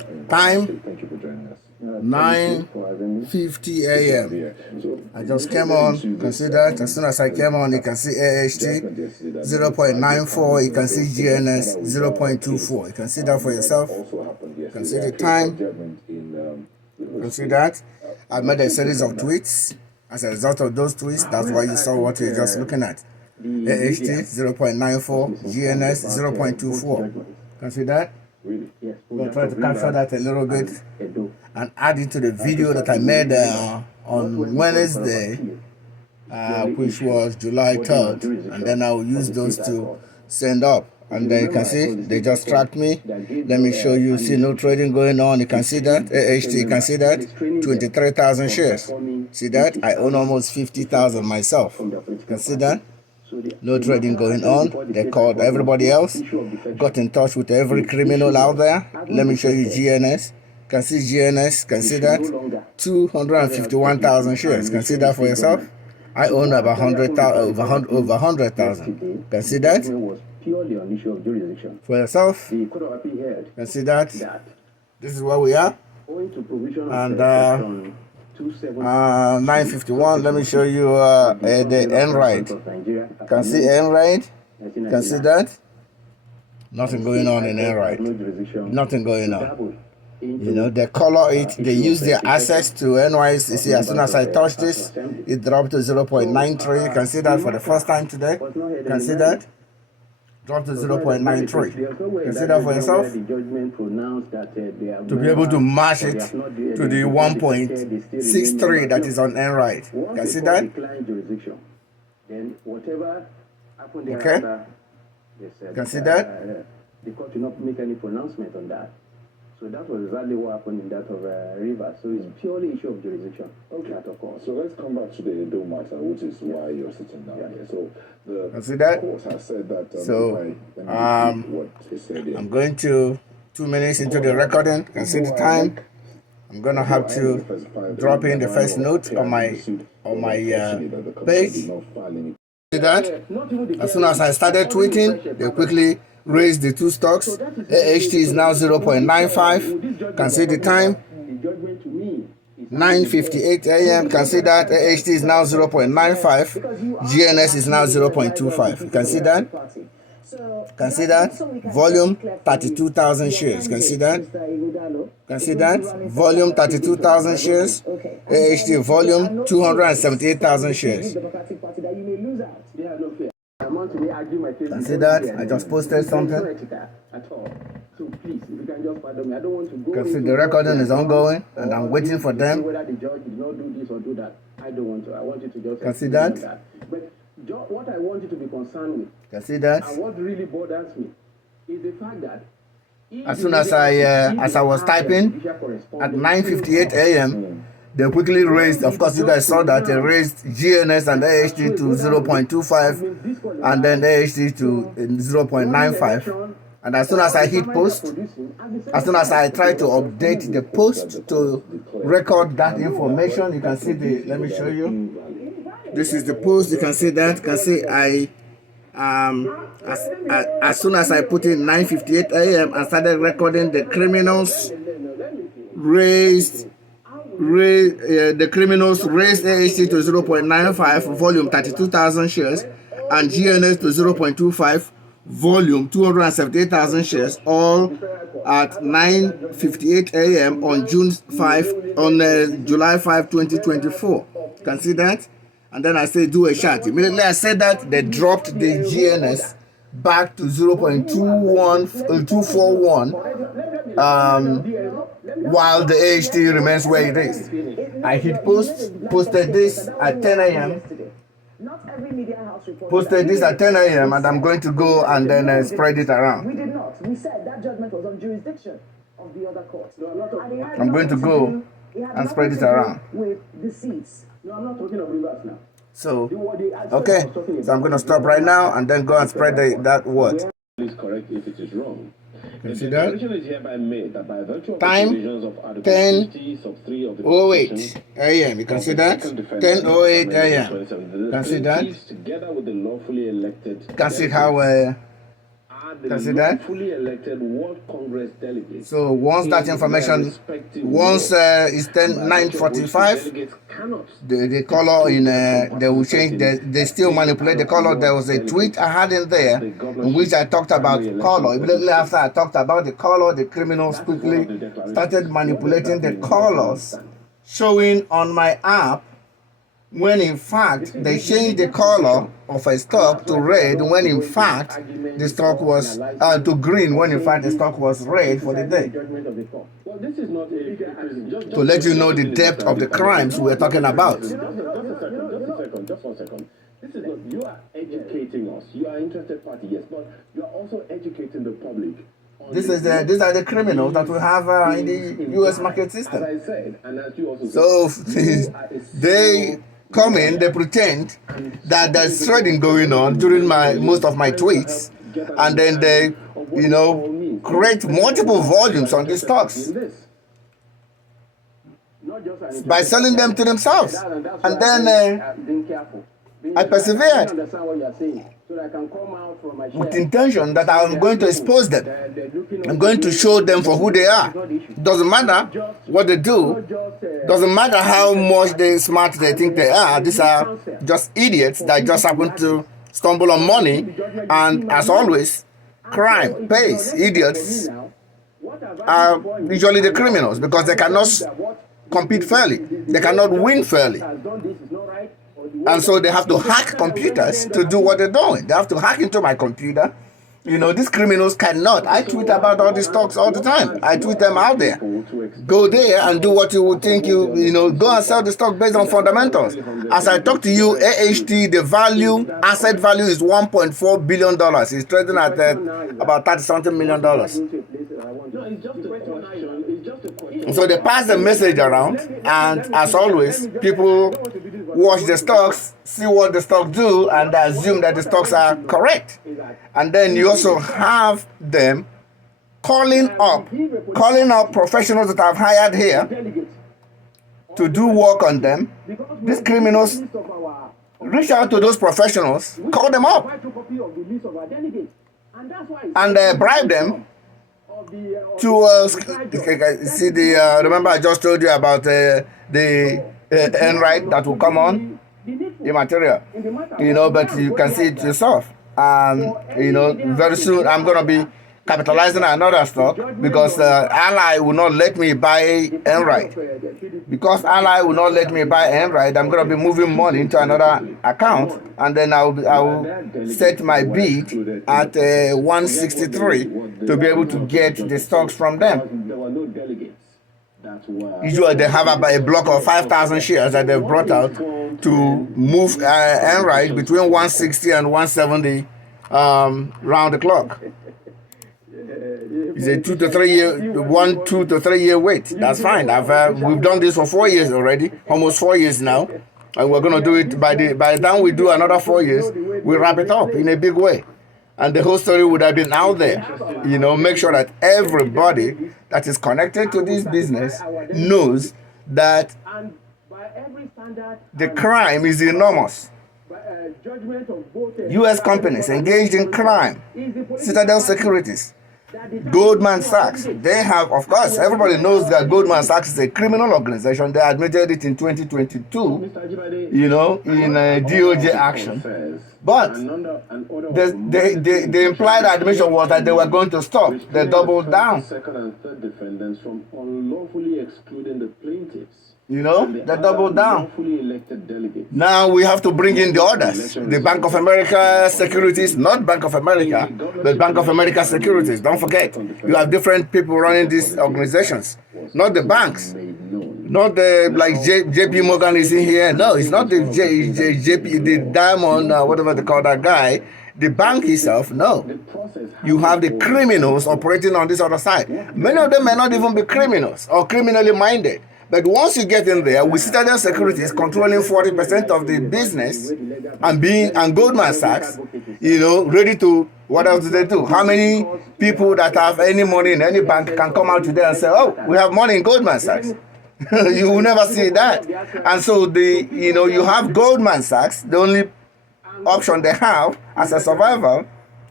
Time 9:50 a.m. I just came on. You can see that. As soon as I came on, you can see AHT 0.94. You can see GNS 0.24. You can see that for yourself. You can see the time. You can see that. I made a series of tweets. As a result of those tweets, that's why you saw what you're just looking at. AHT 0.94, GNS 0.24. You can see that? I'm going to try to capture that a little bit and add it to the video that I made on Wednesday, which was July 3rd. And then I'll use those to send up. And then you can see they just tracked me. Let me show you. See no trading going on. You can see that. AHT, you can see that. 23,000 shares. See that? I own almost 50,000 myself. You can see that. No trading going on. They called everybody else. Got in touch with every criminal out there. Let me show you GNS. Can see GNS. Can see that. 251,000 shares. Can see that for yourself. I own about 100,000, over 100,000. Can see that. Purely on issue of jurisdiction. For yourself, the court of appeal heard. Can see that. This is where we are. Owing to provision and 951. Let me show you the Nrde. Can see Nrde. Can see that. Nothing going on in Nrde. Nothing going on. You know, they color it. They use their access to NYC. You see, as soon as I touch this, it dropped to 0.93. You can see that for the first time today. You can see that. Drop to 0.93. Consider for yourself to be able to match it to the 1.63 that is on Nrde. Can see that? Okay. Can see that? The court will not make any pronouncement on that. So that was exactly what happened in that of Rivers. So it's purely issue of jurisdiction. Okay, of course. So let's come back to the Edo matter, which is why you're sitting down here. So the see that? court has said that. I'm going to 2 minutes into the recording. You can see the time. I'm gonna have to drop in the first note on my page. See that? As soon as I started tweeting, they quickly raised the two stocks. AHT is now 0.95. Can see the time. 9:58 a.m. Can see that. AHT is now 0.95. GNS is now 0.25. You can see that. Can see that. Volume 32,000 shares. Can see that. Can see that. Volume 32,000 shares. AHT volume 278,000 shares. Can see that? I just posted something. Can see the recording is ongoing and I'm waiting for them. Can see that? But what I want you to be concerned with, can see that? And what really bothers me is the fact that as soon as I was typing at 9:58 a.m. they quickly raised, of course you guys saw that they raised GNS and AHT to 0.25 and then AHT to 0.95. And as soon as I hit post, as soon as I try to update the post to record that information, you can see the, let me show you. This is the post, you can see that, you can see as soon as I put in 9:58 a.m. and started recording, the criminals raised AHT to 0.95, volume 32,000 shares, and GNS to 0.25, volume 278,000 shares, all at 9:58 a.m. on July 5, 2024. Can see that? And then I say do a chart. Immediately I said that, they dropped the GNS back to 0.241, while the AHT remains where it is. I hit posted this at 10 a.m. Posted this at 10 a.m. and I'm going to go and then spread it around. We did not. We said that judgment was on jurisdiction of the other court. I'm going to go and spread it around. With the seats. No, I'm not talking of Rivers now. So, okay. So I'm going to stop right now and then go and spread that word. Please correct if it is wrong. Can you see that? Time 10:08 a.m. You can see that? 10:08 a.m. Can see that? You can see how Can see that? fully elected World Congress delegates. So once that information, once it's 9:45, the color in they will change. They still manipulate the color. There was a tweet I had in there in which I talked about color. Immediately after I talked about the color, the criminals quickly started manipulating the colors showing on my app, when in fact they changed the color of a stock to red, when in fact the stock was to green, when in fact the stock was red for the day. To let you know the depth of the crimes we're talking about. Just one second. This is not, you are educating us. You are interested party, yes, but you are also educating the public. These are the criminals that we have in the U.S. market system. As I said, and as you also said, so they come in, they pretend that there's trading going on during most of my tweets, and then they, create multiple volumes on these stocks by selling them to themselves. And then I persevered with intention that I'm going to expose them. I'm going to show them for who they are. Doesn't matter what they do. Doesn't matter how much smart they think they are. These are just idiots that just happen to stumble on money. And as always, crime pays. Idiots are usually the criminals because they cannot compete fairly. They cannot win fairly. And so they have to hack computers to do what they're doing. They have to hack into my computer. These criminals cannot. I tweet about all these stocks all the time. I tweet them out there. Go there and do what you would think go and sell the stock based on fundamentals. As I talk to you, AHT, the asset value is $1.4 billion. It's trading at about $30-something million. So they pass the message around, and as always, people watch the stocks, see what the stocks do, and they assume that the stocks are correct. And then you also have them calling up professionals that I've hired here to do work on them. These criminals reach out to those professionals, call them up, and bribe them to see remember I just told you about the Nrde that will come on the material, but you can see it yourself. Very soon I'm going to be capitalizing on another stock because Ally will not let me buy Nrde. Because Ally will not let me buy Nrde, I'm going to be moving money into another account, and then I will set my bid at 163 to be able to get the stocks from them. Usually they have about a block of 5,000 shares that they've brought out to move Nrde between 160 and 170 round the clock. It's a 2 to 3 year wait. That's fine. We've done this for 4 years already, almost 4 years now, and we're going to do it by the time we do another 4 years, we wrap it up in a big way. And the whole story would have been out there. Make sure that everybody that is connected to this business knows that the crime is enormous. U.S. companies engaged in crime, Citadel Securities, Goldman Sachs, they have, of course, everybody knows that Goldman Sachs is a criminal organization. They admitted it in 2022, in a DOJ action. But the implied admission was that they were going to stop. They doubled down. Second and third defendants from unlawfully excluding the plaintiffs. They doubled down. Now we have to bring in the others. The Bank of America Securities, not Bank of America, but Bank of America Securities. Don't forget, you have different people running these organizations, not the banks. Not like JP Morgan is in here. No, it's not the JP, the Diamond, whatever they call that guy. The bank itself, no. You have the criminals operating on this other side. Many of them may not even be criminals or criminally minded. But once you get in there, with Citadel Securities controlling 40% of the business and Goldman Sachs, ready to, what else do they do? How many people that have any money in any bank can come out today and say, oh, we have money in Goldman Sachs? You will never see that. And so you have Goldman Sachs, the only option they have as a survival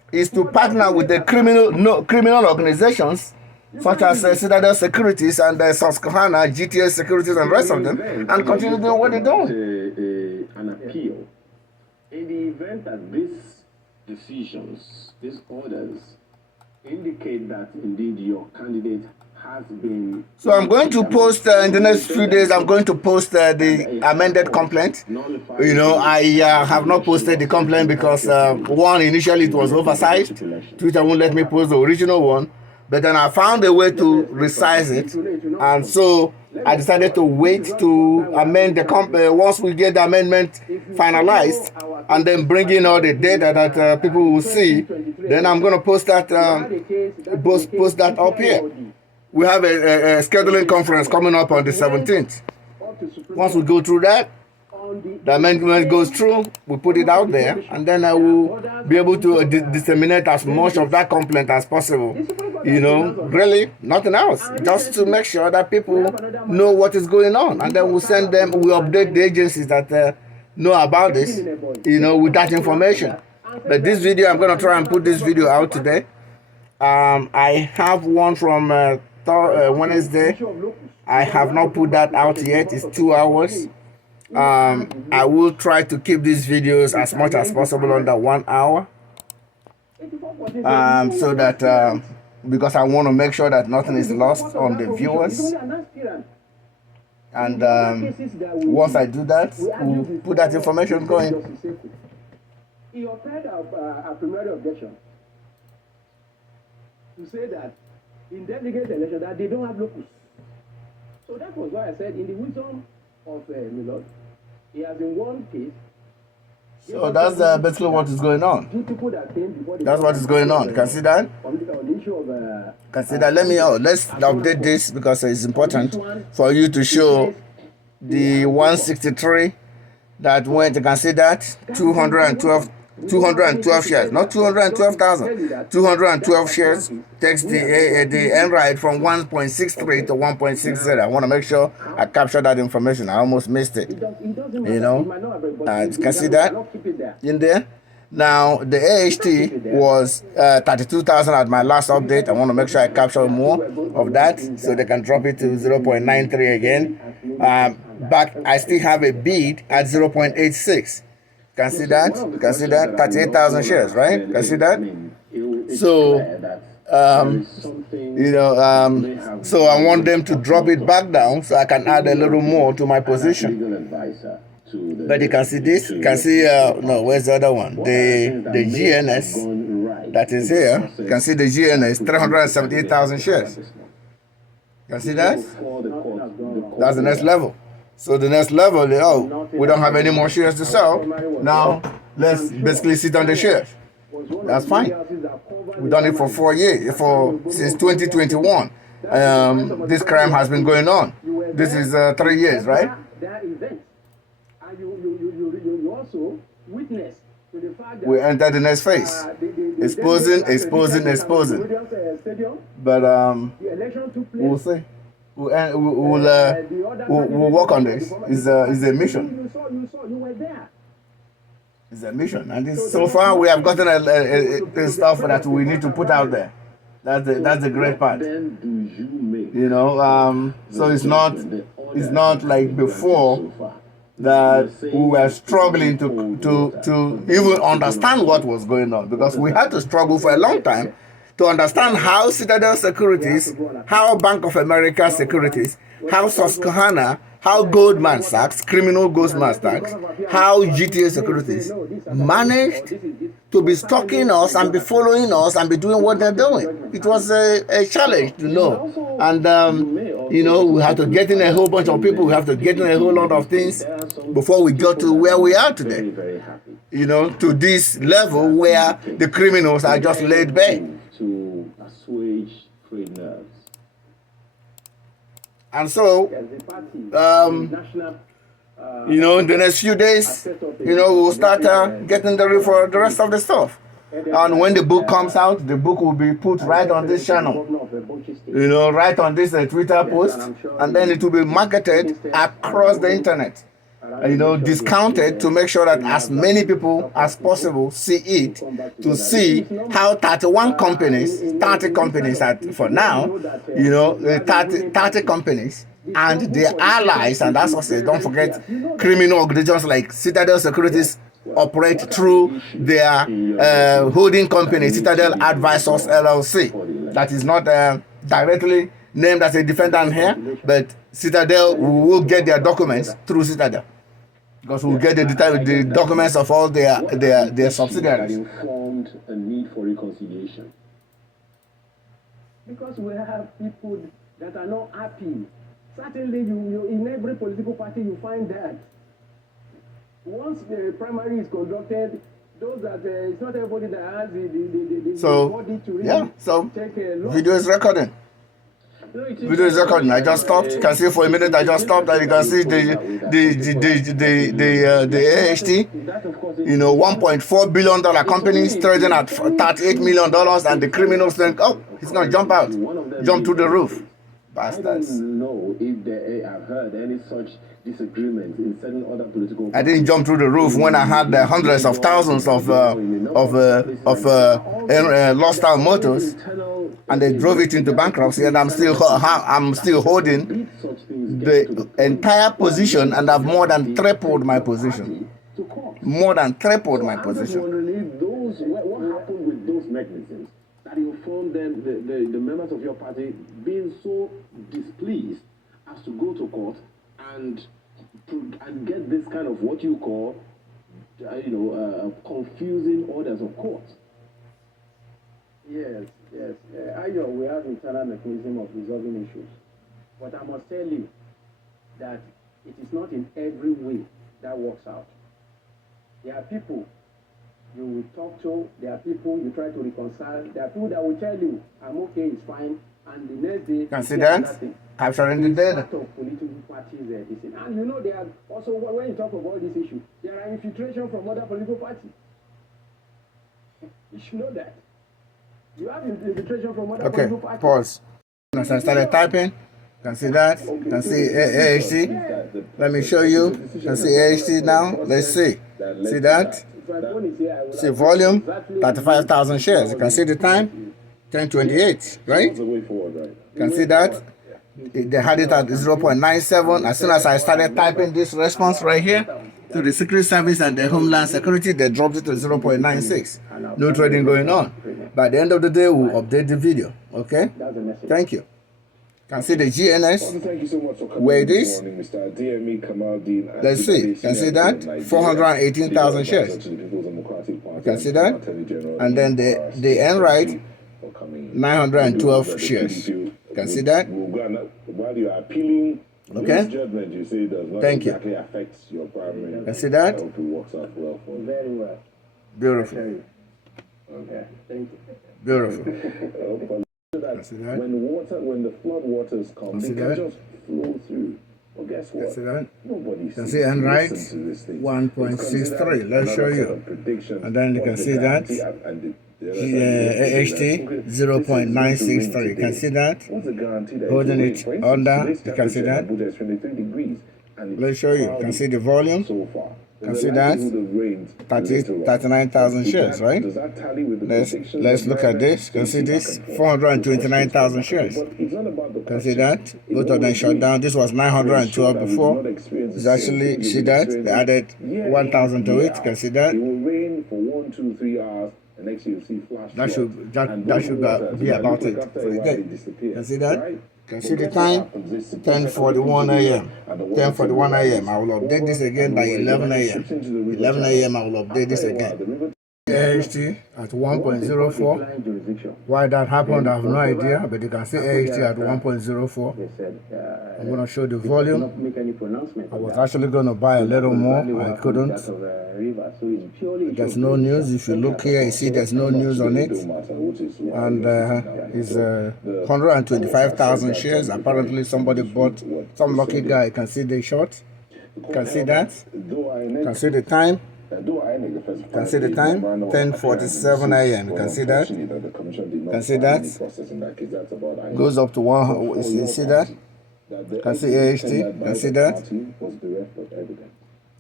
is to partner with the criminal organizations such as Citadel Securities and Susquehanna, GTA Securities, and the rest of them, and continue doing what they're doing. An appeal. In the event that these decisions, these orders, indicate that indeed your candidate has been... So I'm going to post in the next few days, I'm going to post the amended complaint. You know, I have not posted the complaint because one, initially it was oversized. Twitter won't let me post the original one. But then I found a way to resize it. And so I decided to wait to amend the complaint once we get the amendment finalized, and then bring in all the data that people will see. Then I'm going to post that post that up here. We have a scheduling conference coming up on the 17th. Once we go through that, the amendment goes through, we put it out there, and then I will be able to disseminate as much of that complaint as possible. You know, really, nothing else. Just to make sure that people know what is going on. And then we'll send them, we'll update the agencies that know about this, you know, with that information. But this video, I'm going to try and put this video out today. I have one from Wednesday. I have not put that out yet. It's 2 hours. I will try to keep these videos as much as possible under 1 hour. So that, because I want to make sure that nothing is lost on the viewers. And once I do that, we'll put that information going. He upheld a primary objection to say that in delegate election that they don't have locus. So that was why I said in the wisdom of Milord, he has in one case. So that's basically what is going on. That's what is going on. You can see that? Can see that? Let's update this because it's important for you to show the 163 that went. You can see that 212 shares, not 212,000. 212 shares takes the Nrde from 1.63 to 1.60. I want to make sure I capture that information. I almost missed it. You know, you can see that in there. Now the AHT was 32,000 at my last update. I want to make sure I capture more of that so they can drop it to 0.93 again. Back, I still have a bid at 0.86. Can see that? You can see that? 38,000 shares, right? Can see that? So, you know, so I want them to drop it back down so I can add a little more to my position. But you can see this. You can see, no, where's the other one? The GNS that is here. You can see the GNS, 378,000 shares. You can see that? That's the next level. So the next level, we don't have any more shares to sell. Now, let's basically sit on the shares. That's fine. We've done it for 4 years, since 2021. This crime has been going on. This is 3 years, right? We enter the next phase. Exposing. But we'll see. We'll work on this. It's a mission. It's a mission, and so far we have gotten a stuff that we need to put out there. That's the great part. You know, so it's not like before that we were struggling to even understand what was going on, because we had to struggle for a long time to understand how Citadel Securities, how Bank of America Securities, how Susquehanna, how Goldman Sachs, criminal Goldman Sachs, how GTA Securities managed to be stalking us and be following us and be doing what they're doing. It was a challenge to know. And, you know, we had to get in a whole bunch of people. We have to get in a whole lot of things before we got to where we are today. You know, to this level where the criminals are just laid back. To assuage trade nerves. And so, you know, in the next few days, you know, we'll start getting ready for the rest of the stuff. And when the book comes out, the book will be put right on this channel, you know, right on this Twitter post, and then it will be marketed across the internet. discounted to make sure that as many people as possible see it, to see how 31 companies, 30 companies for now, 30 companies and their allies and associates. Don't forget, criminal organizations like Citadel Securities operate through their holding company, Citadel Advisors LLC. That is not directly named as a defendant here, but Citadel will get their documents through Citadel, because we'll get the documents of all their subsidiaries. Informed a need for reconciliation. Because we have people that are not happy. Certainly, you in every political party you find that. Once the primary is conducted, those that it's not everybody that has the body to really take a look. Video is recording. Video is recording. I just stopped. You can see for a minute I just stopped, and you can see the AHT, $1.4 billion companies trading at $38 million, and the criminals think, oh, he's gonna jump out, jump through the roof. Bastards. I don't know if they have heard any such disagreement in certain other political. I didn't jump through the roof when I had hundreds of thousands of lost out motors, and they drove it into bankruptcy, and I'm still holding the entire position, and I've more than tripled my position. More than tripled my position. What happened with those mechanisms that you formed them, the members of your party being so displeased as to go to court and get this kind of what you call, confusing orders of court? Yes. We have internal mechanism of resolving issues, but I must tell you that it is not in every way that works out. There are people you will talk to, there are people you try to reconcile, there are people that will tell you, I'm okay, it's fine, and the next day, can see that? Capturing the data. Part of political parties there. And there are also, when you talk about this issue, there are infiltration from other political parties. You should know that. You have infiltration from other political parties. Pause. As I started typing, you can see that. You can see AHT. Let me show you. You can see AHT now. Let's see. See that? See volume, 35,000 shares. You can see the time, 10:28, right? You can see that. They had it at 0.97. As soon as I started typing this response right here to the Secret Service and the Homeland Security, they dropped it to 0.96. No trading going on. By the end of the day, we'll update the video. Okay? Thank you. Can see the GNS where it is. Let's see. You can see that 418,000 shares. You can see that, and then the Nrde 912 shares. You can see that. Okay. Thank you. You can see that. Very well. Beautiful. Okay. Thank you. Beautiful. When the flood waters come, they can just flow through. Well, guess what? Nobody you can see Nrde 1.63. Let's show you. And then you can see that AHT 0.963. You can see that. Holding it under. You can see that. Let's show you. You can see the volume. You can see that 39,000 shares, right? Let's look at this. You can see this 429,000 shares. You can see that both of them shut down. This was 912 before. It's actually, see that they added 1,000 to it. You can see that. That should be about it. You can see that. You can see the time, 10:41 a.m. 10:41 a.m. I will update this again by 11 a.m. 11 a.m. I will update this again. AHT at 1.04. Why that happened, I have no idea, but you can see AHT at 1.04. I'm going to show the volume. I was actually going to buy a little more, I couldn't. There's no news. If you look here, you see there's no news on it. And it's 125,000 shares. Apparently somebody bought, some lucky guy. You can see the short. You can see that. You can see the time. You can see the time, 10:47 a.m. You can see that. You can see that. Goes up to 1. You see that? You can see AHT. You can see that. You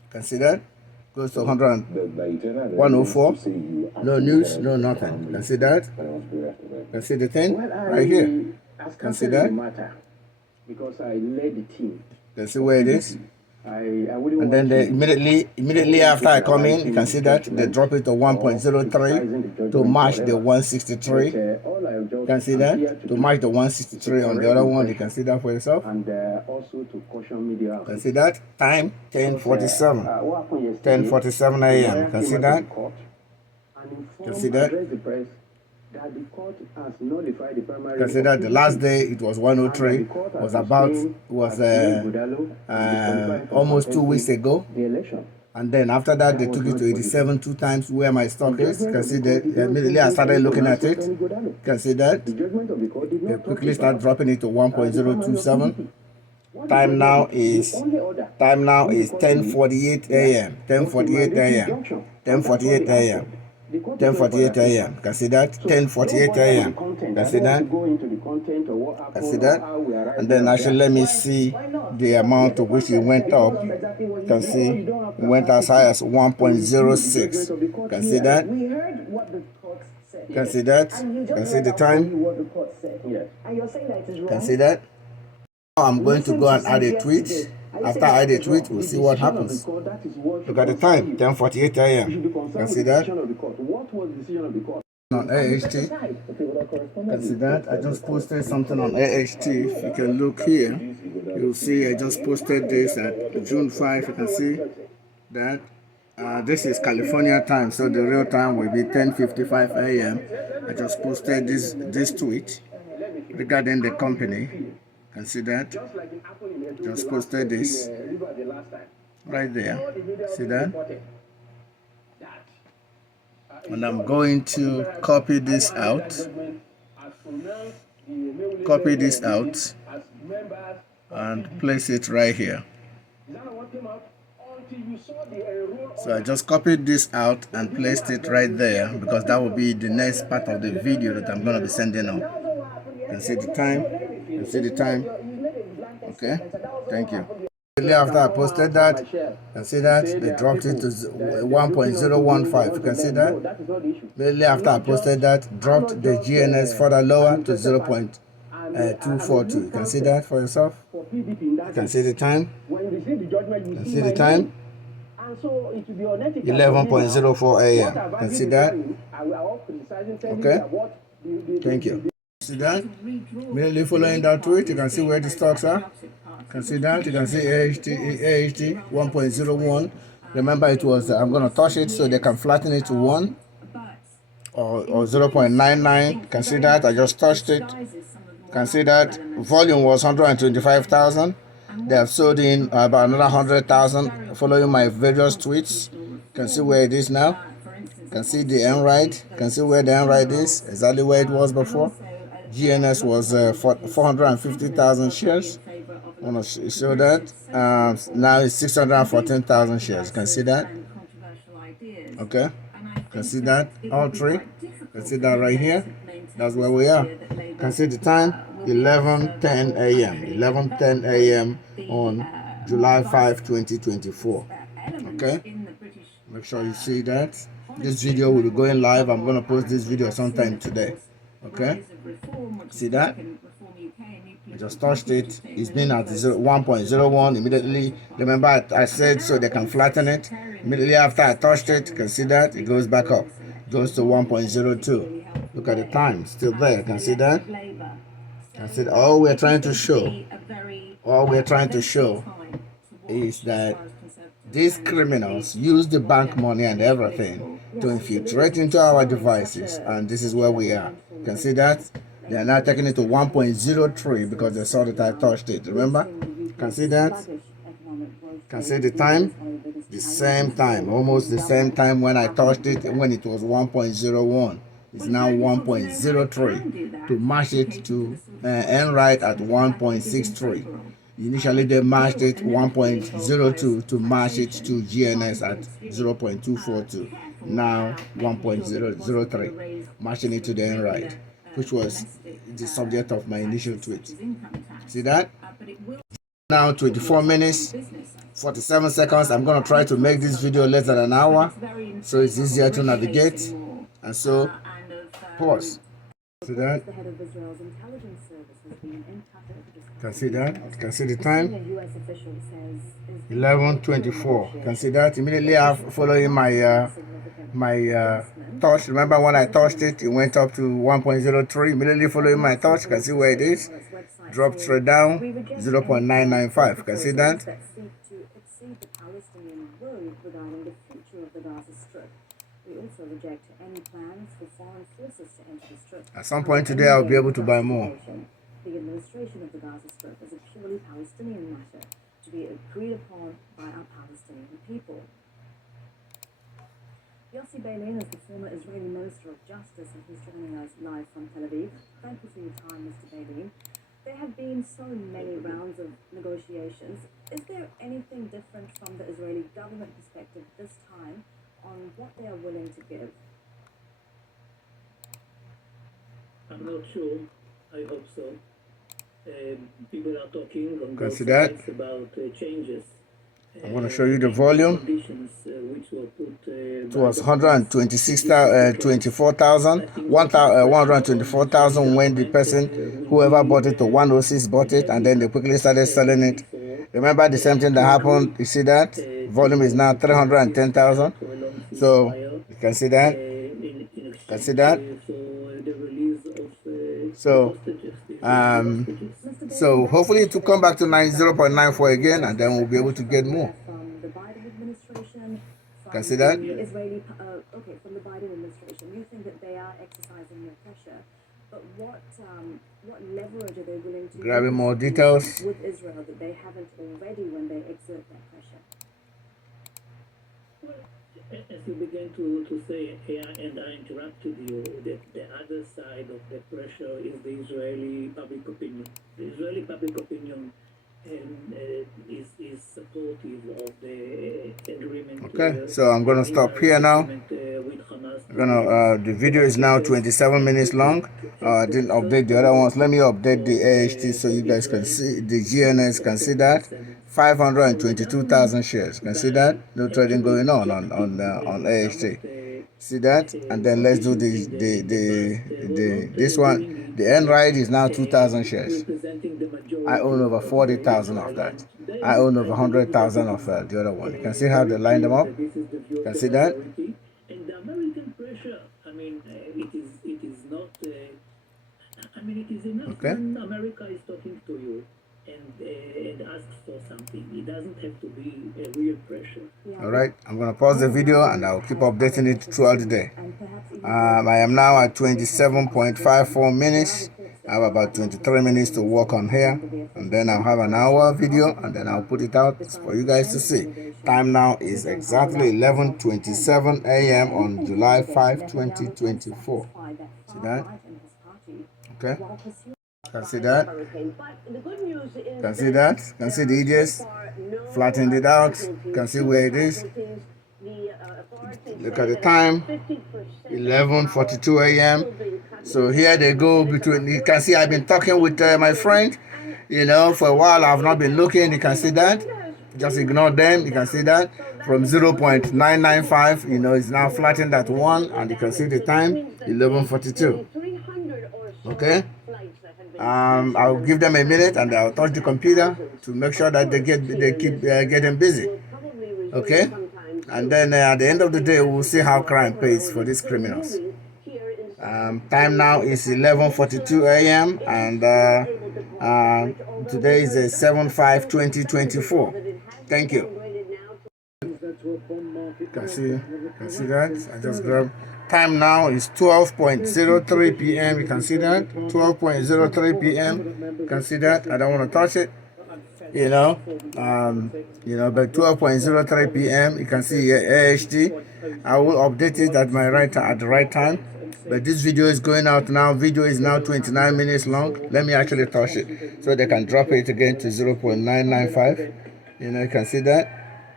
Can see that? Goes to 100, The itinerary 104. to see you No news, no nothing. Can see that? Can see the thing right here. Can see that? Because I led the team. Can see where it is? And And then they immediately after I come in, you can see that they drop it to 1.03 to match the 163. You can see that? To match the 163 on the other one, you can see that for yourself. And also to caution media. You can see that? Time 10:47. 10:47 a.m. You can see that? You can see that? That the court has nullified the primary. Consider the last day it was 103, was almost 2 weeks ago, The election. and then after that they took it to 87 two times where my stock is. You can see that immediately I started looking at it. You can see that The judgment of the court did they not quickly start dropping it to 1.027. Time now is 10:48 a.m. 10:48 a.m. 10:48 a.m. 10:48 a.m. Can see that? 10:48 a.m. Can see that? Can see that? And then actually let me see the amount to which it went up. You can see it went as high as 1.06. Can see that? We heard what the court said. Can see that? Can see the time? What the court said. And you're saying that it is wrong. Can see that? Now I'm going to go and add a tweet. After I add a tweet, we'll see what happens. Look at the time, 10:48 a.m. Can see that? What was the decision of the court? On AHT. Can see that? I just posted something on AHT. If you can look here, you'll see I just posted this at June 5. You can see that. This is California time, so the real time will be 10:55 a.m. I just posted this tweet regarding the company. Can see that? Just posted this right there. See that? And I'm going to copy this out. Copy this out and place it right here. So I just copied this out and placed it right there because that will be the next part of the video that I'm going to be sending out. You can see the time. You can see the time. Okay, thank you. Immediately after I posted that, you can see that they dropped it to 1.015. You can see that. Immediately after I posted that, dropped the GNS further lower to 0.242. You can see that for yourself. You can see the time. You can see the time. 11.04 a.m. You can see that. Okay, thank you. See that? Immediately following that tweet, you can see where the stocks are. You can see that. You can see AHT 1.01. Remember, it was I'm going to touch it so they can flatten it to 1 or 0.99. You can see that. I just touched it. You can see that volume was 125,000. They have sold in about another 100,000 following my various tweets. You can see where it is now. You can see the Nrde. You can see where the Nrde is, exactly where it was before. GNS was 450,000 shares. I want to show that. Now it's 614,000 shares. You can see that. Okay. You can see that. All three. You can see that right here. That's where we are. You can see the time. 11:10 a.m. 11:10 a.m. on July 5, 2024. Okay. Make sure you see that. This video will be going live. I'm going to post this video sometime today. Okay. See that? I just touched it. It's been at 1.01 immediately. Remember I said so they can flatten it. Immediately after I touched it, you can see that it goes back up. It goes to 1.02. Look at the time. Still there. You can see that? I said all we're trying to show is that these criminals use the bank money and everything to infiltrate into our devices, and this is where we are. You can see that they are now taking it to 1.03 because they saw that I touched it. Remember? You can see that? You can see the time? The same time, almost the same time when I touched it, when it was 1.01. It's now 1.03 to match it to Nrde at 1.63. Initially they matched it 1.02 to match it to GNS at 0.242. Now 1.003, matching it to the Nrde, which was the subject of my initial tweet. See that? Now 24 minutes 47 seconds. I'm going to try to make this video less than an hour, so it's easier to navigate. And so, pause. See that? Can see that? Can see the time? 11:24. Can see that? Immediately after following my touch. Remember when I touched it, it went up to 1.03. Immediately following my touch, can see where it is. Dropped straight down, 0.995. Can see that? At some point today, I'll be able to buy more. The administration of the Gaza Strip is a purely Palestinian matter to be agreed upon by our Palestinian people. Yossi Beilin is the former Israeli Minister of Justice, and he's joining us live from Tel Aviv. Thank you for your time, Mr. Beilin. There have been so many rounds of negotiations. Is there anything different from the Israeli government perspective this time on what they are willing to give? I'm not sure. I hope so. People are talking on Can both see that? sides about changes. I'm going to show you the volume. Conditions, which were put, It was 124,000 when the person, whoever bought it to 106 bought it, and then they quickly started selling it. Remember the same thing that happened? You see that? Volume is now 310,000. So, you can see that? Can see that? So, so hopefully it will come back to 0.94 again, and then we'll be able to get more. From the Biden administration, Can see that? Israeli, okay, from the Biden administration, you think that they are exercising more pressure, but what leverage are they willing to Grabbing use more details. with Israel that they haven't already when they exert that pressure? as you began to say, and I interrupted you, that the other side of the pressure is the Israeli public opinion. The Israeli public opinion is supportive of the agreement. Okay, so I'm going to stop here now. The video is now 27 minutes long. I didn't update the other ones. Let me update the AHT so you guys can see, the GNS can see that. 522,000 shares. Can see that? No trading going on AHT. See that? And then let's do this one. The Nrde is now 2,000 shares. I own over 40,000 of that. I own over 100,000 of the other one. You can see how they line them up. You can see that? And the American pressure, I mean, it is not, I mean, it is enough when America is talking to you and asks for something. It doesn't have to be a real pressure. All right, I'm going to pause the video and I'll keep updating it throughout the day. I am now at 27.54 minutes. I have about 23 minutes to work on here, and then I'll have an hour video, and then I'll put it out for you guys to see. Time now is exactly 11:27 a.m. on July 5, 2024. See that? Okay. Can see that? Can see that? Can see the edges? Flattened it out. Can see where it is? Look at the time. 11:42 a.m. So here they go between. You can see I've been talking with my friend. You know, for a while I've not been looking. You can see that. Just ignore them. You can see that from 0.995. You know, it's now flattened at 1, and you can see the time 11:42. Okay. I'll give them a minute and I'll touch the computer to make sure that they keep getting busy. Okay. And then at the end of the day, we'll see how crime pays for these criminals. Time now is 11:42 a.m. and today is 7/5/2024. Thank you. Can see that? I just grabbed. Time now is 12:03 p.m. You can see that? 12:03 p.m. You can see that? I don't want to touch it. But 12:03 p.m. you can see here AHT. I will update it at the right time. But this video is going out now. Video is now 29 minutes long. Let me actually touch it so they can drop it again to 0.995. You can see that.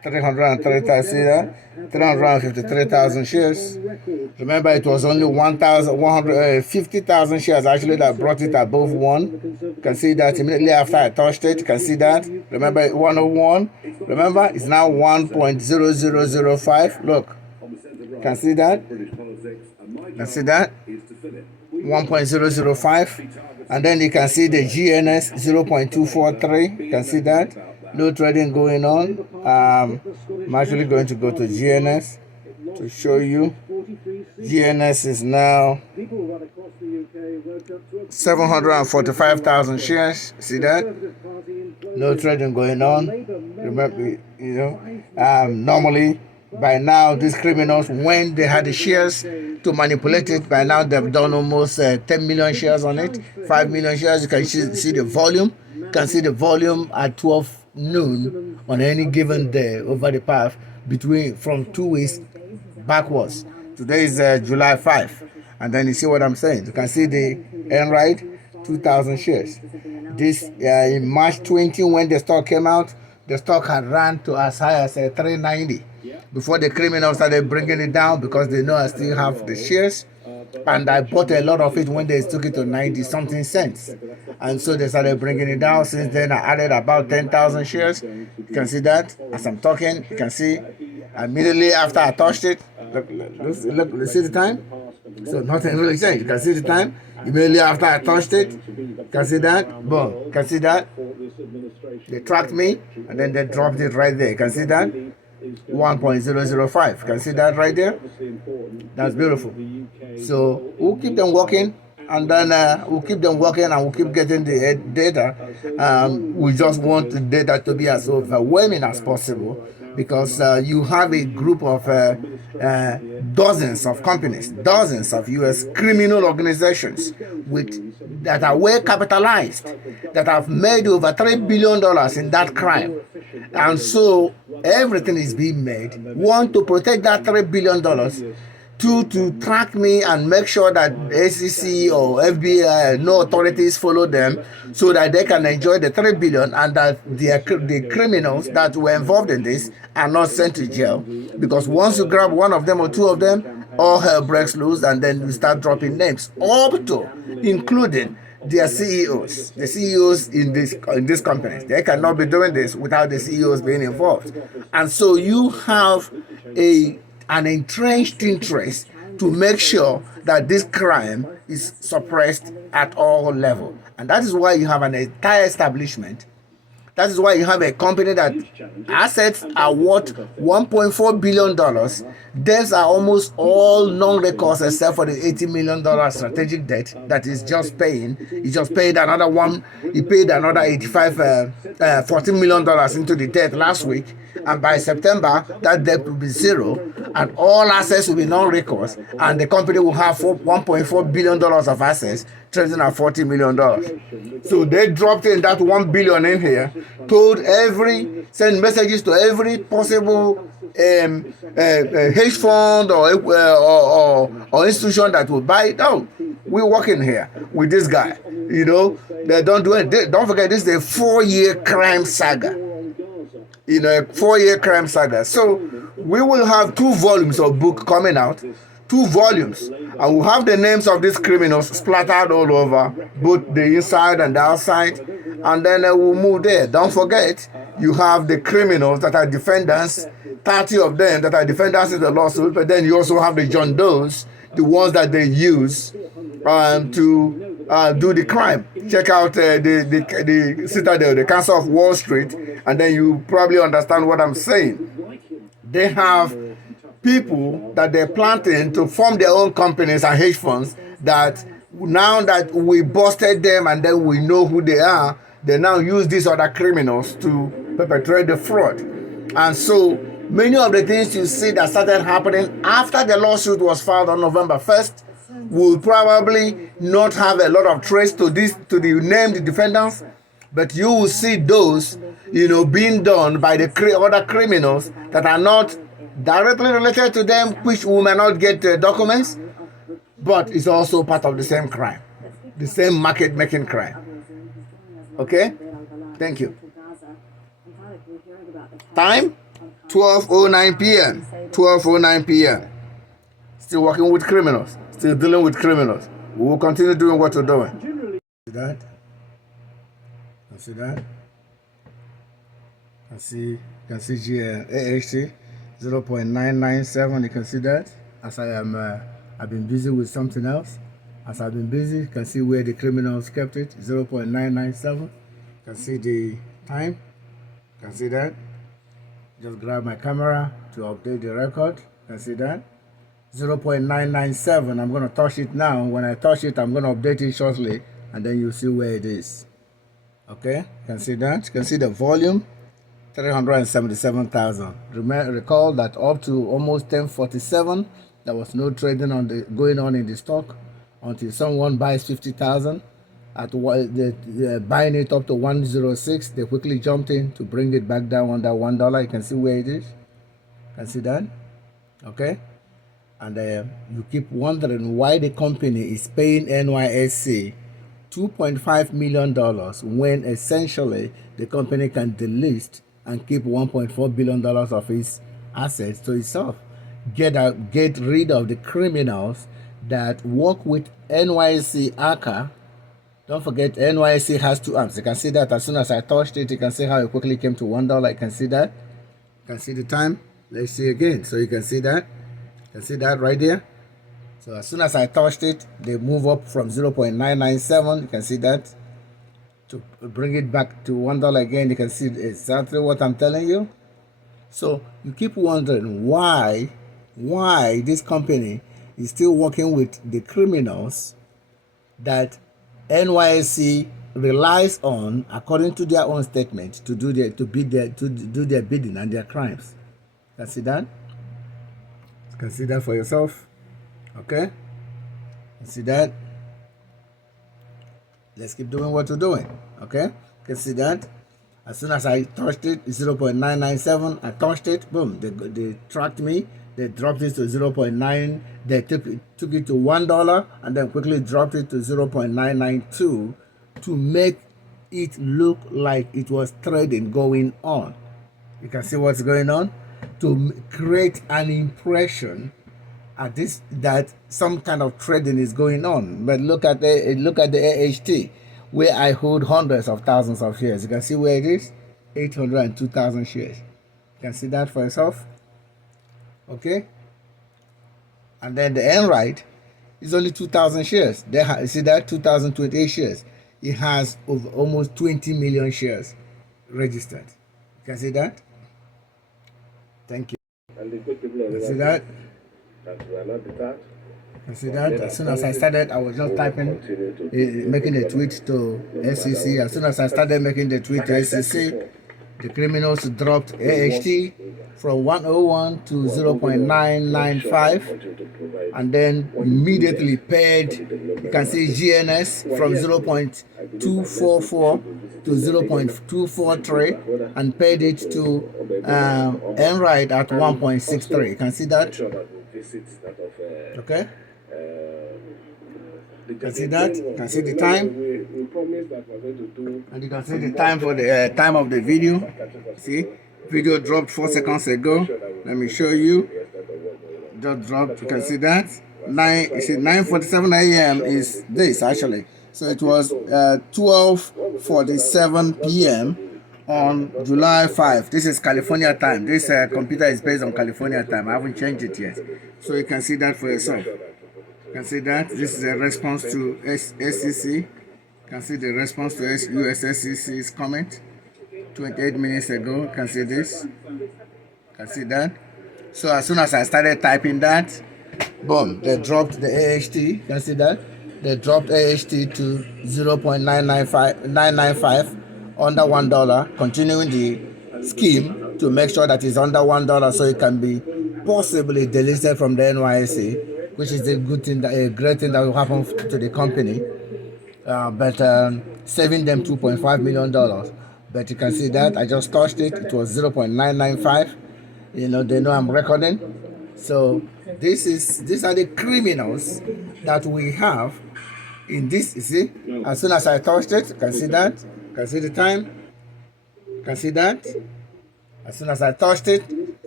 303,000, see that? 353,000 shares. Remember, it was only 150,000 shares actually that brought it above 1. You can see that immediately after I touched it. You can see that. Remember, 101. Remember, it's now 1.0005. Look, you can see that. You can see that. 1.005. And then you can see the GNS 0.243. You can see that. No trading going on. I'm actually going to go to GNS to show you. GNS is now 745,000 shares. See that? No trading going on. Remember, normally by now these criminals, when they had the shares to manipulate it, by now they've done almost 10 million shares on it, 5 million shares. You can see the volume. You can see the volume at 12 noon on any given day over the path from 2 weeks backwards. Today is July 5, and then you see what I'm saying. You can see the Nrde 2,000 shares. This in March 20, when the stock came out, the stock had ran to as high as 390 before the criminals started bringing it down, because they know I still have the shares. And I bought a lot of it when they took it to 90 something cents. And so they started bringing it down. Since then, I added about 10,000 shares. You can see that as I'm talking. You can see immediately after I touched it. Look, see the time? So nothing really changed. You can see the time. Immediately after I touched it. You can see that? Boom. You can see that? They tracked me and then they dropped it right there. You can see that? 1.005. You can see that right there? That's beautiful. So we'll keep them working, and then we'll keep them working, and we'll keep getting the data. We just want the data to be as overwhelming as possible, because you have a group of dozens of companies, dozens of U.S. criminal organizations that are well capitalized, that have made over $3 billion in that crime. And so everything is being made. One, to protect that $3 billion. Two, to track me and make sure that SEC or FBI, no authorities follow them, so that they can enjoy the $3 billion, and that the criminals that were involved in this are not sent to jail. Because once you grab one of them or two of them, all hell breaks loose, and then you start dropping names, up to including their CEOs, the CEOs in this companies. They cannot be doing this without the CEOs being involved. And so you have an entrenched interest to make sure that this crime is suppressed at all levels. And that is why you have an entire establishment. That is why you have a company that assets are worth $1.4 billion. Debts are almost all non-recourse except for the $80 million strategic debt that is just paying. He just paid another one. He paid another $14 million into the debt last week. And by September, that debt will be zero, and all assets will be non-recourse, and the company will have $1.4 billion of assets, trading at $40 million. So they dropped in that $1 billion in here, send messages to every possible hedge fund or institution that will buy it. Oh, we're working here with this guy. They don't do it. Don't forget, this is a 4-year crime saga. A 4-year crime saga. So we will have 2 volumes of book coming out, 2 volumes, and we'll have the names of these criminals splattered all over, both the inside and the outside, and then we'll move there. Don't forget, you have the criminals that are defendants, 30 of them that are defendants in the lawsuit, but then you also have the John Does, the ones that they use to do the crime. Check out the Citadel, the Council of Wall Street, and then you probably understand what I'm saying. They have people that they're planting to form their own companies and hedge funds, that now that we busted them and then we know who they are, they now use these other criminals to perpetrate the fraud. And so many of the things you see that started happening after the lawsuit was filed on November 1st will probably not have a lot of trace to the named defendants, but you will see those, being done by the other criminals that are not directly related to them, which we may not get documents, but it's also part of the same crime, the same market-making crime. Okay? Thank you. Time? 12:09 p.m. 12:09 p.m. Still working with criminals. Still dealing with criminals. We will continue doing what we're doing. See that? See that? You can see here AHT 0.997. You can see that. As I am, I've been busy with something else. As I've been busy, you can see where the criminals kept it. 0.997. You can see the time. You can see that. Just grab my camera to update the record. You can see that. 0.997. I'm going to touch it now. When I touch it, I'm going to update it shortly, and then you'll see where it is. Okay, you can see that. You can see the volume, 377,000. Recall that up to almost 10:47, there was no trading going on in the stock until someone buys 50,000. At they're buying it up to 106, they quickly jumped in to bring it back down under $1. You can see where it is. You can see that. Okay. And you keep wondering why the company is paying NYSE $2.5 million when essentially the company can delist and keep $1.4 billion of its assets to itself. Get rid of the criminals that work with NYSE ACA. Don't forget, NYSE has two arms. You can see that as soon as I touched it, you can see how it quickly came to $1. You can see that. You can see the time. Let's see again. So you can see that. You can see that right there. So as soon as I touched it, they move up from 0.997. You can see that. To bring it back to $1 again, you can see exactly what I'm telling you. So you keep wondering why this company is still working with the criminals that NYSE relies on, according to their own statement, to do their bidding and their crimes. You can see that. You can see that for yourself. Okay. You see that. Let's keep doing what we're doing. Okay. You can see that. As soon as I touched it, 0.997. I touched it. Boom. They tracked me. They dropped it to 0.9. They took it to $1 and then quickly dropped it to 0.992 to make it look like it was trading going on. You can see what's going on, to create an impression at this that some kind of trading is going on. But look at the AHT, where I hold hundreds of thousands of shares. You can see where it is, 802,000 shares. You can see that for yourself. Okay. And then the Nrde is only 2,000 shares. You see that, 2,028 shares. It has over almost 20 million shares registered. You can see that. Thank you. You see that. You see that? As soon as I started, I was just typing, making a tweet to SEC. As soon as I started making the tweet to SEC, the criminals dropped AHT from 101 to 0.995, and then immediately paid. You can see GNS from 0.244 to 0.243, and paid it to Nrde at 1.63. You can see that. Okay. You can see that. You can see the time. And you can see the time for the time of the video. See, video dropped 4 seconds ago. Let me show you. Just dropped. You can see that. 9:47 a.m. is this actually. So it was 12:47 p.m. on July 5. This is California time. This computer is based on California time. I haven't changed it yet. So you can see that for yourself. You can see that. This is a response to SEC. You can see the response to US SEC's comment 28 minutes ago. You can see this. You can see that. So as soon as I started typing that, boom, they dropped the AHT. You can see that. They dropped AHT to 0.995 under $1, continuing the scheme to make sure that it's under $1 so it can be possibly delisted from the NYSE, which is a good thing, a great thing that will happen to the company, but saving them $2.5 million. But you can see that I just touched it. It was 0.995. You know, they know I'm recording. So these are the criminals that we have in this. You see, as soon as I touched it, you can see that. You can see the time. You can see that. As soon as I touched it,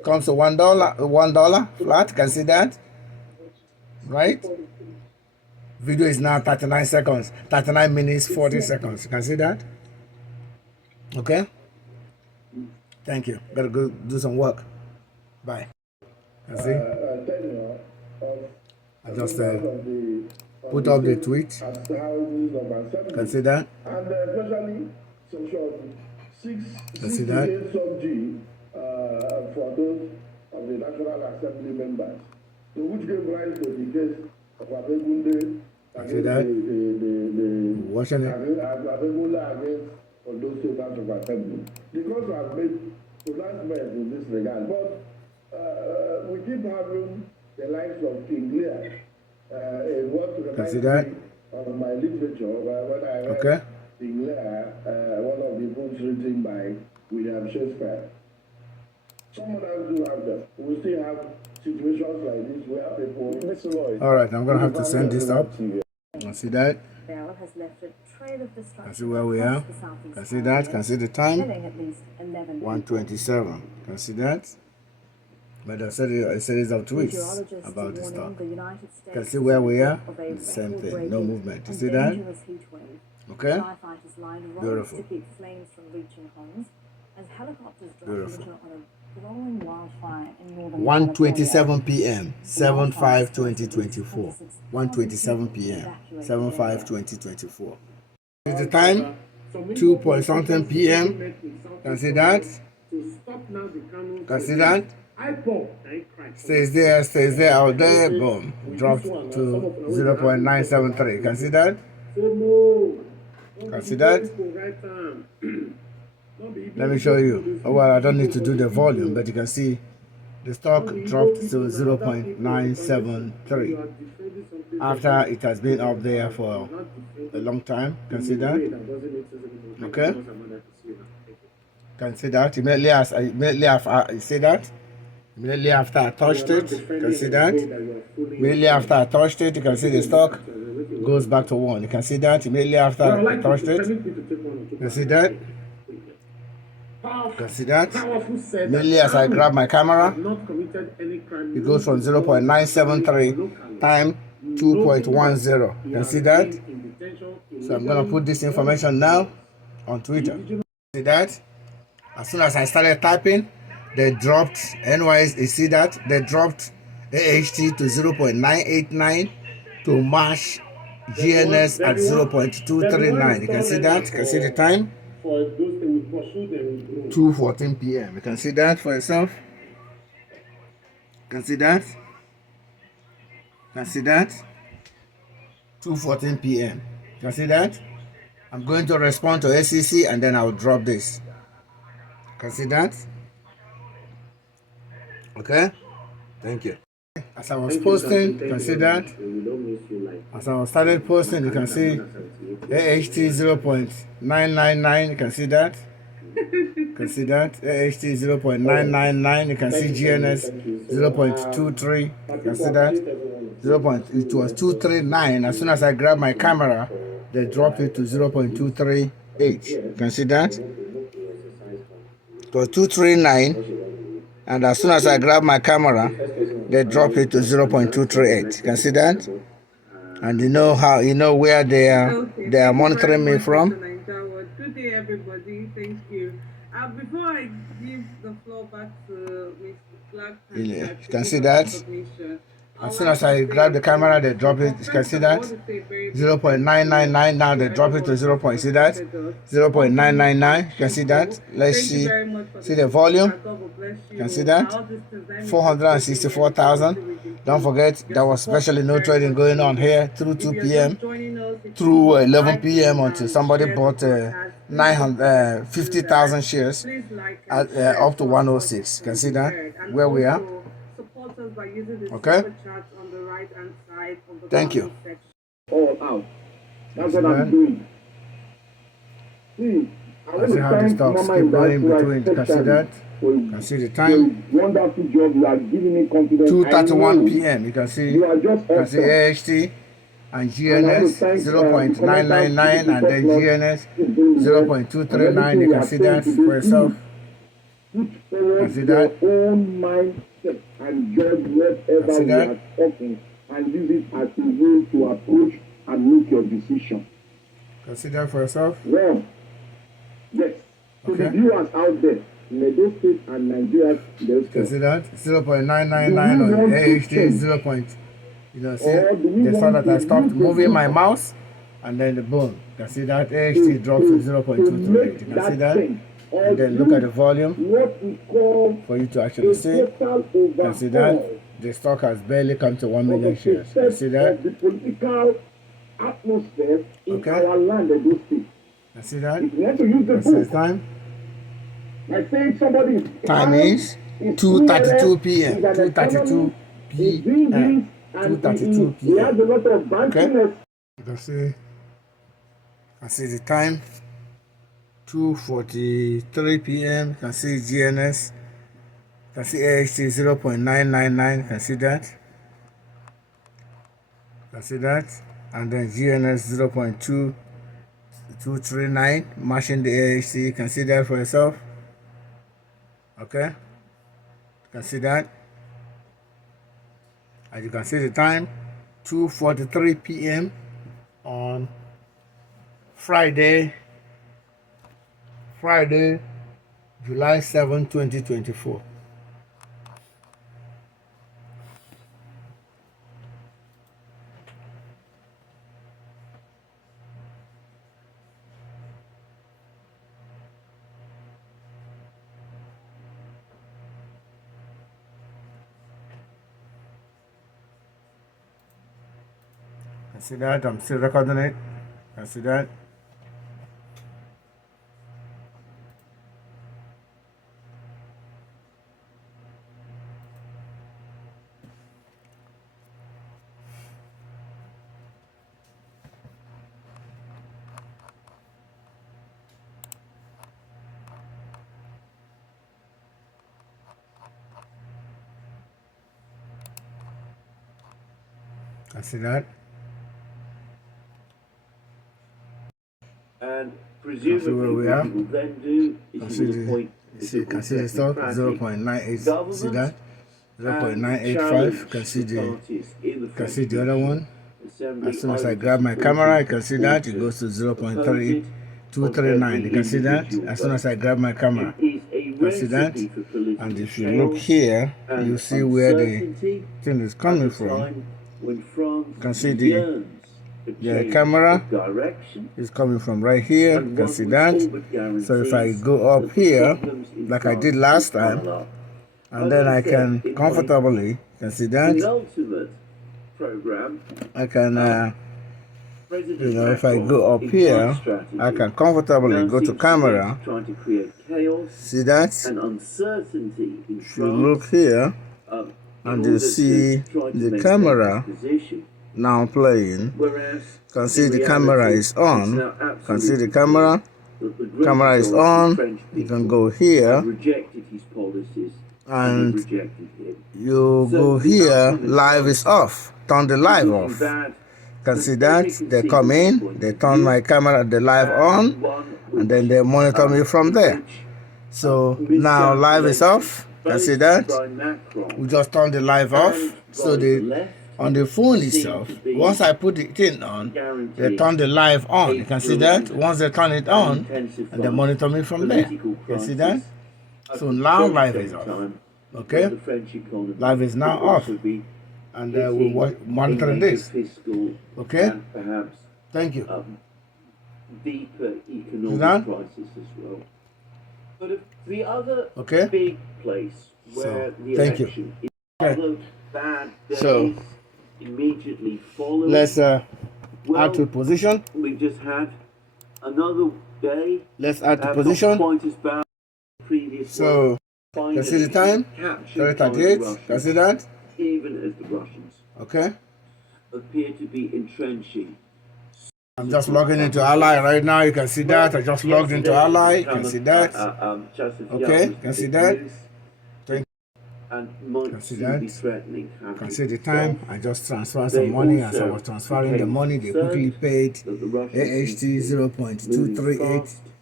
comes to $1 flat. You can see that, right? Video is now 39 seconds, 39 minutes, 40 seconds. You can see that. Okay. Thank you. Gotta go do some work. Bye. You see? I just put up the tweet. You can see that. And especially section 668 for those of the National Assembly members, so which gave rise to the case of Abegunde see that? Watching it. Abegunde against those members of Assembly. The court has made pronouncements in this regard, but we keep having the likes of King Lear. It was Can see that? Of my literature when I read King Lear, one of the books written by William Shakespeare. Some of us do have them. We still have situations like this where people. All right, I'm gonna have to send this up. Can see that? Has left a trail of destruction. Can see where we are. Can see that? Can see the time? 1:27. Can see that? But I said a series of tweets about this stuff. Can see where we are? The same thing. No movement. You see that? Okay? Beautiful. Beautiful. 1:27 p.m. 7/5/2024. 1:27 p.m. 7/5/2024. Is the time 2 p.m. Can see that? Can see that? Stays there, out there, boom. Dropped to 0.973. Can see that? Can see that? Let me show you. Oh, well, I don't need to do the volume, but you can see the stock dropped to 0.973 after it has been up there for a long time. Can see that? Okay. Can see that? Immediately after I see that. Immediately after I touched it, you can see that. Immediately after I touched it, you can see the stock goes back to 1. You can see that. Immediately after I touched it, you can see that. You can see that. Immediately as I grab my camera, it goes from 0.973 time 2.10. You can see that. So I'm gonna put this information now on Twitter. See that? As soon as I started typing, they dropped NYS. You see that? They dropped AHT to 0.989 to March GNS at 0.239. You can see that? You can see the time? 2:14 p.m. You can see that for yourself. You can see that? You can see that? 2:14 p.m. You can see that? I'm going to respond to SEC and then I'll drop this. You can see that? Okay? Thank you. As I was posting, you can see that. As I started posting, you can see AHT 0.999. You can see that. You can see that. AHT 0.999. You can see GNS 0.23. You can see that. It was 239. As soon as I grabbed my camera, they dropped it to 0.238. You can see that. It was 239. And as soon as I grab my camera, they drop it to 0.238. You can see that? And you know where they are monitoring me from. Good day, everybody. Thank you. Before I give the floor back to Mr. Clark, You can see that? As soon as I grab the camera, they drop it. You can see that? 0.999. Now they drop it to 0. See that? 0.999. You can see that? Let's see the volume. You can see that? 464,000. Don't forget, there was especially no trading going on here through 2 p.m. through 11 p.m. until somebody bought 50,000 shares at, up to 106. You can see that? Where we are. Okay? Thank you. All out. That's what I'm doing. See, I see how the stocks keep running between. You can see that? You can see the time. Wonderful job. You are giving me confidence. 2:31 p.m. You can see AHT and GNS 0.999 and then GNS 0.239. You can see that for yourself. put forward see that? your own mindset and judge whatever See we that? are talking and use it as a way to approach and make your decision. Consider for yourself. Well, yes. So Okay. the viewers out there, Edo State and Nigeria, See that? 0.999 on AHD, 0. You know, see, they saw that I stopped moving my mouse and then the boom. You can see that AHD drops to 0.228. You can see that? And then look at the volume for you to actually see. You can see that? The stock has barely come to 1 million shares. You can see that? The political atmosphere in Okay. our land, Edo State. You see that? If you want to use the That's the book, time. by saying somebody Time is 2:32 p.m. 2:32 p.m. 2:32 He has a p.m. lot of bankiness. You can see the time. 2:43 p.m. You can see GNS. You can see AHT 0.999. You can see that. You can see that. And then GNS 0.2239. Matching the AHT. You can see that for yourself. Okay. You can see that. As you can see the time, 2:43 p.m. on Friday, July 7, 2024. I see that, I'm still recording it. I see that. I see that. And presumably where we what are. you will then do is you will appoint You can see the stock 0.98. See that? 0.985. You can see the other one. As soon as I grab my camera, you can see that it goes to 0.3239. You can see that. As soon as I grab my camera, you can see that. And if you look here, you see where the thing is coming from. You can see the camera is coming from right here. You can see that. So if I go up here, like I did last time, and then I can comfortably, you can see that. I can, if I go up here, I can comfortably go to camera. See that? If you look here, and you see the camera now playing, you can see the camera is on. You can see the camera is on. You can go here, and you go here, live is off. Turn the live off. You can see that. They come in, they turn my camera, the live on, and then they monitor me from there. So now live is off. You can see that. We just turn the live off. So on the phone itself, once I put the thing on, they turn the live on. You can see that. Once they turn it on, and they monitor me from there. You can see that. So now live is off. Okay? Live is now off. And we're monitoring this. Okay? Thank you. Deeper economic crisis as well. But the other big place where the election is other bad days immediately following. Let's add to position. We've just had another day. Let's add to position. Quite as bad as previous so can see the time? 30:38. Can see that? Even as the Russians appear to be entrenching. I'm just logging into Ally right now. You can see that. I just logged into Ally. You can see that. Okay, you can see that. And can see that. You can see the time. I just transferred some money. As I was transferring the money, they quickly paid AHT 0.238.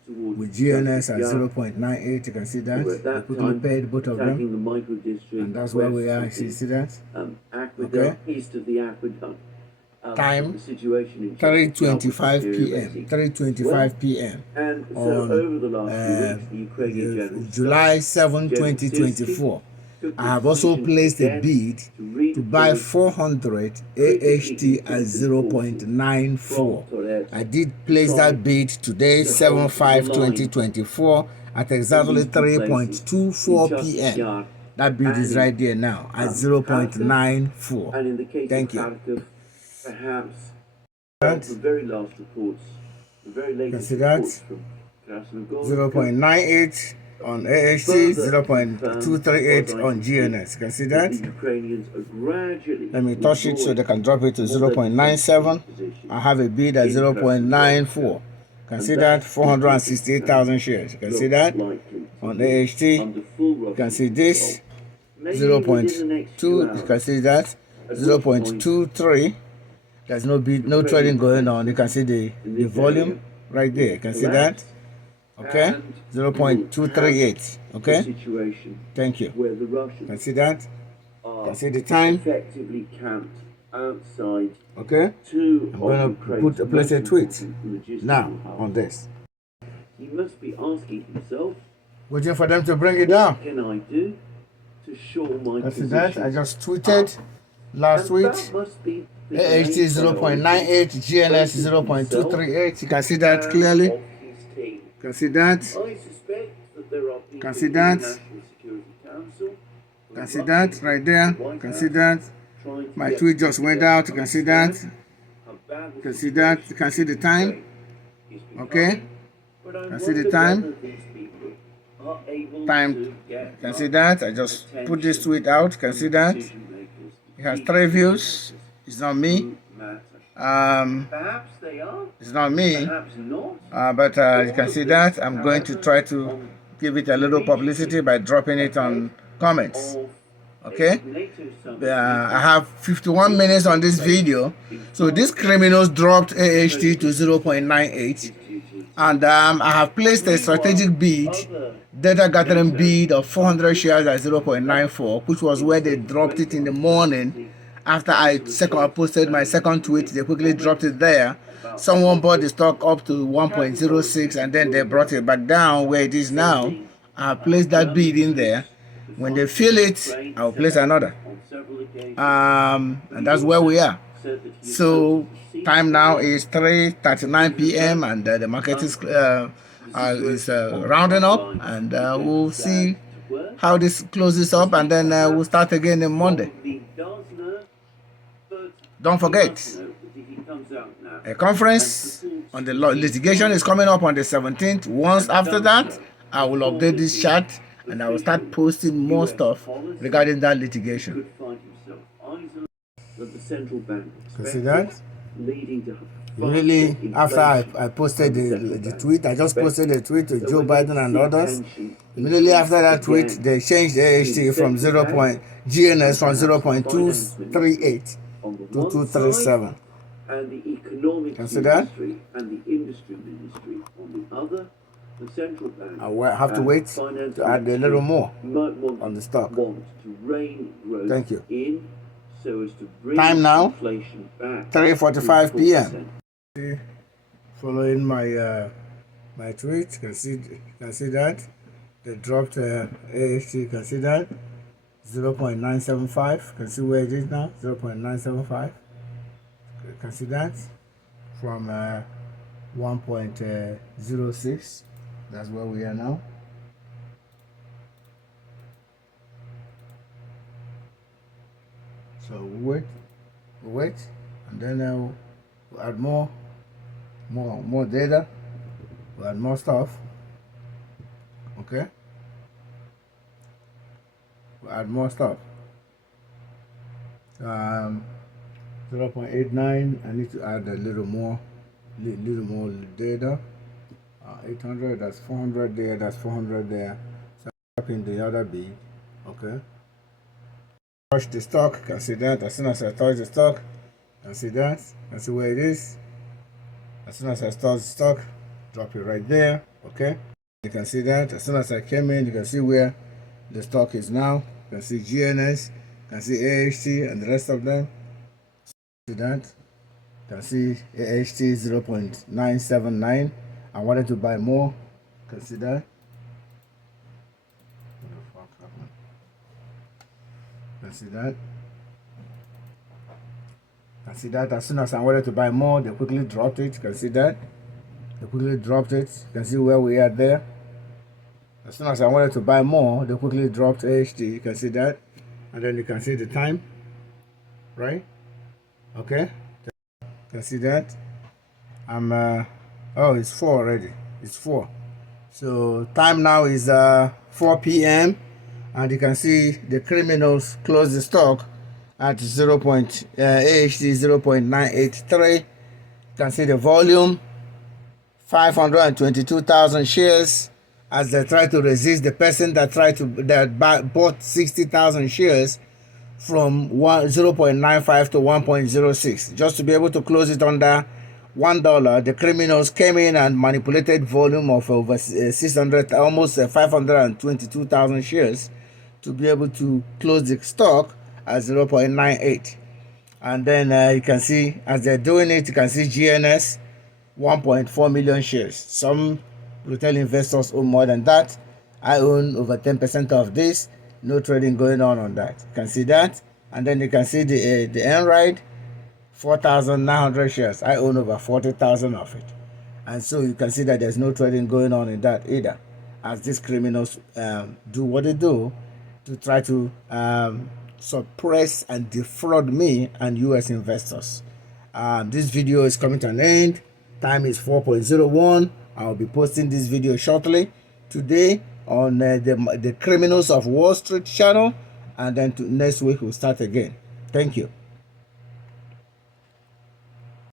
with GNS at 0.98. You can see that. We quickly paid both of them. And that's where we are. You see that? Okay. East of the aqueduct. Time 3:25 p.m. 3:25 p.m. And so on over the last few weeks, the Ukrainian general July 7, 2024. I have also placed a bid to buy 400 AHT at 0.94. I did place that bid today, 7/5/2024, at exactly 3:24 p.m. That bid is right there now at 0.94. And in the case Thank of you. Kharkiv, perhaps the very last reports, the very latest See that? reports from Krasnogorsk, 0.98 on AHT, 0.238 on GNS. Can see that? the Ukrainians are gradually Let me touch it so they can drop it to 0.97. I have a bid at 0.94. Can see that? 468,000 shares. You can see that? On AHT, you can see this 0.2. You can see that 0.23. There's no bid, no trading going on. You can see the volume right there. You can see that? Okay, 0.238. Okay, thank you. where the Russians Can see that? are Can see the time? effectively camped outside Okay, two I'm gonna of Ukraine's place a most tweet important logistical now hubs. on this. He must be asking himself, Waiting for them to bring it down. what can I do to show my Can see position? that? I just tweeted last And that tweet. must be the AHT main 0.98, GNS 0.238. You can see that priority clearly. of his team. Can see that? I suspect that there are people Can see in that? the National Security Council who Can are see that rushing right to there? the White Can House, see that? trying to My get tweet just people went to out. You can see that. understand how bad the You can see that. You can see the time. situation is becoming. Okay. But I Can see the wonder time. whether these people are able Time. to get Can see that? I just put this tweet out. Can see that? It has 3 views. It's not me. Perhaps they are, It's not me. perhaps not. But you can see that. I'm going to try to give it a little publicity by dropping it on comments. Okay. I have 51 minutes on this video. So these criminals dropped AHT to 0.98. And I have placed a strategic bid, data gathering bid of 400 shares at 0.94, which was where they dropped it in the morning. After I posted my second tweet, they quickly dropped it there. Someone bought the stock up to 1.06 and then they brought it back down where it is now. I have placed that bid in there. When they fill it, I'll place another. And that's where we are. So time now is 3:39 p.m. and the market is rounding up, and we'll see how this closes up, and then we'll start again on Monday. Don't forget, a conference on the litigation is coming up on the 17th. Once after that, I will update this chat and I will start posting more stuff regarding that litigation. You see that? Really, after I posted the tweet, I just posted a tweet to Joe Biden and others. Immediately after that tweet, they changed the AHT from GNS from 0.238 to 237. And the economic industry and the industry ministry on the other, the central bank. I have to wait to add a little more on the stock. Thank you. So as to bring Time now, inflation back 3:45 p.m. Following my my tweet, can see that they dropped AHT. Can see that 0.975. Can see where it is now, 0.975. Can see that from 1.06. That's where we are now. So we wait, and then we'll add more data. We'll add more stuff. Okay. We'll add more stuff. 0.89. I need to add a little more data. 800. That's 400 there. That's 400 there. So up in the other B. Okay. Touch the stock, can see that. As soon as I touch the stock, can see that, can see where it is. As soon as I touch the stock, Drop it right there. Okay, you can see that. As soon as I came in, you can see where the stock is now. You can see GNS, you can see AHT and the rest of them. See that? You can see AHT 0.979. I wanted to buy more. You can see that. What the fuck happened? You can see that. You can see that. As soon as I wanted to buy more, they quickly dropped it. You can see that. They quickly dropped it. You can see where we are there. As soon as I wanted to buy more, they quickly dropped AHT. You can see that. And then you can see the time. Right? Okay. You can see that. Oh, it's 4 already. It's 4. So time now is 4 p.m. and you can see the criminals close the stock at AHT 0.983. You can see the volume 522,000 shares as they try to resist the person that bought 60,000 shares from 0.95 to 1.06 just to be able to close it under $1. The criminals came in and manipulated volume of over 600, almost 522,000 shares to be able to close the stock at 0.98. And then you can see as they're doing it, you can see GNS 1.4 million shares. Some retail investors own more than that. I own over 10% of this. No trading going on that. You can see that. And then you can see the Nrde 4,900 shares. I own over 40,000 of it. And so you can see that there's no trading going on in that either, as these criminals do what they do to try to suppress and defraud me and US investors. This video is coming to an end. Time is 4:01. I'll be posting this video shortly today on the Criminals of Wall Street channel, and then next week we'll start again. Thank you.